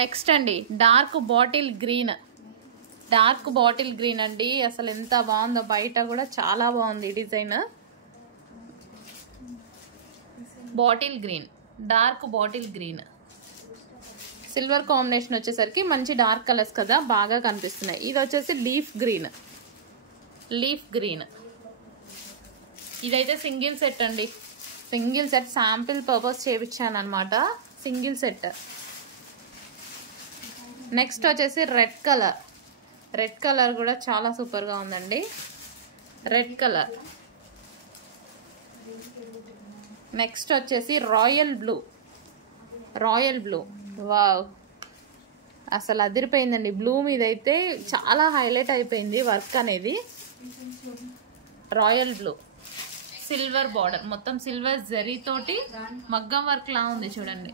Next అండి dark bottle green అండి. అసలు ఎంత బాగుందో, బయట కూడా చాలా బాగుంది design. Bottle green, dark bottle green, silver combination వచ్చేసరికి మంచి డార్క్ కలర్స్ కదా, బాగా కనిపిస్తున్నాయి. ఇది వచ్చేసి లీఫ్ గ్రీన్. ఇదైతే సింగిల్ సెట్ అండి, సింగిల్ సెట్ శాంపిల్ పర్పస్ చేయించాను అనమాట, సింగిల్ సెట్. నెక్స్ట్ వచ్చేసి రెడ్ కలర్ కూడా చాలా సూపర్గా ఉందండి. Red colour. నెక్స్ట్ వచ్చేసి రాయల్ బ్లూ. వావ్, అసలు అదిరిపోయిందండి. బ్లూ మీద అయితే చాలా హైలైట్ అయిపోయింది వర్క్ అనేది. రాయల్ బ్లూ, సిల్వర్ బార్డర్, మొత్తం సిల్వర్ జరీ తోటి మగ్గం వర్క్ లా ఉంది చూడండి.